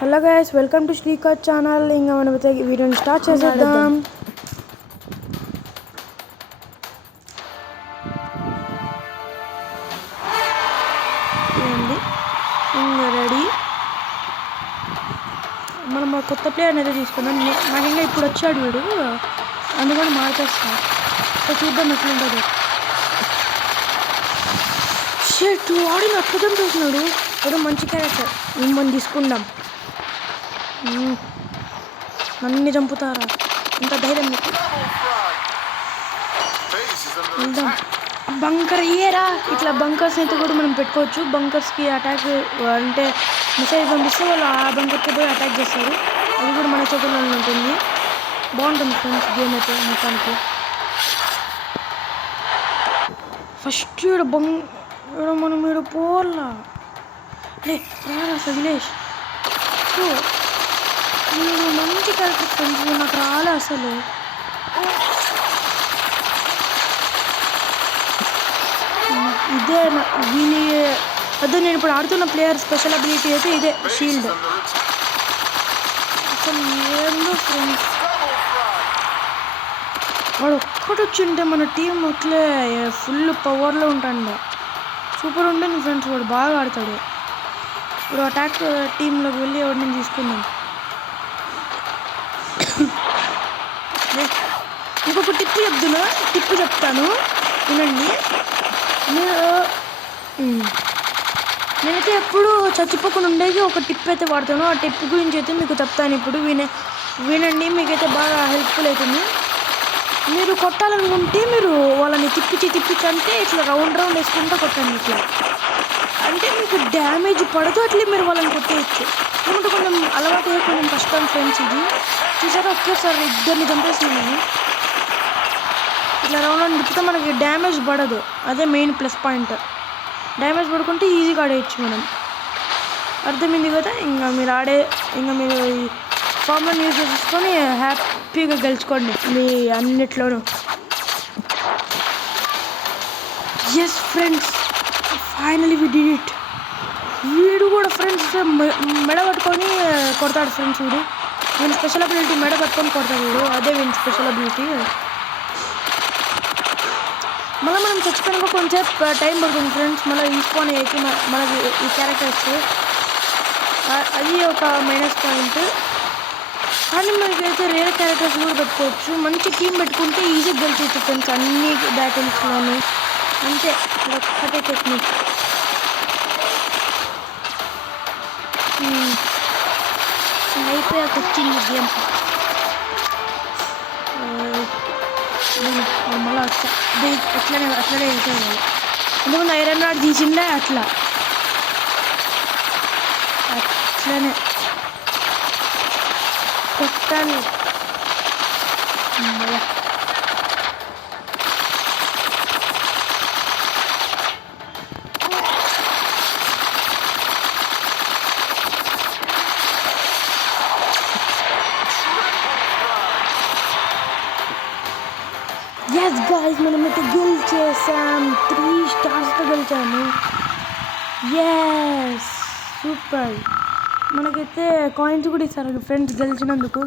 Hello guys, welcome to Srikanth channel. ఇంకా మనమైతే వీడియోని స్టార్ట్ చేసేద్దాం. ఇంకా రెడీ. మనం కొత్త ప్లేయర్ అనేది తీసుకున్నాం. నాకు ఇంకా ఇప్పుడు వచ్చాడు వీడు, అందుకని మార్చేస్తాం. సో చూద్దాం ఎట్లుంటుందో. షర్ట్ వాడిని అద్భుతం చూసినాడు. ఏదో మంచి క్యారెక్టర్ మనం తీసుకుందాం. నన్ను చంపుతారా? ఇంత ధైర్యం మీకు? వెళ్దాం. బంకర్ ఏరా, ఇట్లా బంకర్స్ అయితే కూడా మనం పెట్టుకోవచ్చు. బంకర్స్కి అటాక్ అంటే మెసేజ్ పంపిస్తే వాళ్ళు ఆ బంకర్కి పోయి అటాక్ చేస్తారు. అది కూడా మన చేతుల్లో ఉంటుంది. బాగుంటుంది ఫ్రెండ్స్ గేమ్ అయితే మొత్తానికి. ఫస్ట్ మనం ఈడ పోర్లా రారా సగిలేష్. సో నేను మంచి క్యారెక్టర్ ఫ్రెండ్స్, నాకు రాలే అసలు. ఇదే వీని అదే నేను ఇప్పుడు ఆడుతున్న ప్లేయర్ స్పెషల్ అబిలిటీ అయితే ఇదే షీల్డ్. అసలు ఏందో ఫ్రెండ్స్, వాడు ఒక్కటి వచ్చింటే మన టీం అట్లే ఫుల్ పవర్లో ఉంటాడు. సూపర్ ఉంటుంది ఫ్రెండ్స్, వాడు బాగా ఆడతాడు. ఇప్పుడు అటాక్ టీంలోకి వెళ్ళి ఎవరిని తీసుకుందాం. ఇంకొక టిప్పు చెప్తాను వినండి. నేనైతే ఎప్పుడు చచ్చిపోకుండా ఉండేది ఒక టిప్ అయితే వాడతాను. ఆ టిప్ గురించి అయితే మీకు చెప్తాను ఇప్పుడు. వినండి, మీకైతే బాగా హెల్ప్ఫుల్ అవుతుంది. మీరు కొట్టాలనుకుంటే మీరు వాళ్ళని తిప్పించి అంటే ఇట్లా రౌండ్ వేసుకుంటూ కొట్టండి. ఇట్లా అంటే మీకు డ్యామేజ్ పడదు, అట్లే మీరు వాళ్ళని కొట్టేయచ్చు. ఎందుకంటే కొంచెం అలవాటు కొంచెం కష్టం ఫ్రెండ్స్. ఇది చూసారా, ఒకేసారి ఇద్దరిని చంపేస్తున్నాను. ఇట్లా రౌండ్ తిప్పితే మనకి డ్యామేజ్ పడదు, అదే మెయిన్ ప్లస్ పాయింట్. డ్యామేజ్ పడుకుంటే ఈజీగా ఆడేయచ్చు మనం. అర్థమైంది కదా? ఇంకా మీరు ఈ ఫార్ములాని యూజ్ చేసుకొని హ్యాపీగా గెలుచుకోండి మీ అన్నిట్లోనూ. Yes friends, finally we did it. వీడు కూడా ఫ్రెండ్స్ మెడ పట్టుకొని కొడతాడు ఫ్రెండ్స్. వీని స్పెషల్ అబిలిటీ మెడ పట్టుకొని కొడతాడు వీడు, అదే వీని స్పెషల్ అబిలిటీ. మళ్ళీ మనం చచ్చిపోయినాక కొంచెం టైం పడుతుంది ఫ్రెండ్స్. మళ్ళీ రీస్పాన్ అయ్యేకి మనకి ఈ క్యారెక్టర్స్, అది ఒక మైనస్ పాయింట్. కానీ మనకైతే రేర్ క్యారెక్టర్స్ కూడా పెట్టుకోవచ్చు. మంచి టీం పెట్టుకుంటే ఈజీగా గెలిచవచ్చు ఫ్రెండ్స్ అన్ని బ్యాటిల్స్లోనూ. అంతే, ఒక్కటే టెక్నిక్. అయిపోయాక వచ్చింది గేమ్. మళ్ళీ వచ్చా అట్లనే వెళ్తాను. ఎందుకంటే ఐరన్ రాడ్ తీసిండే అట్లనే కొట్టాలి. ఎస్ గాయ్స్, మనమైతే గెలిచేసాం. 3 స్టార్స్తో గెలిచాము. Yes super. మనకైతే కాయిన్స్ కూడా ఇస్తారు ఫ్రెండ్స్ గెలిచినందుకు.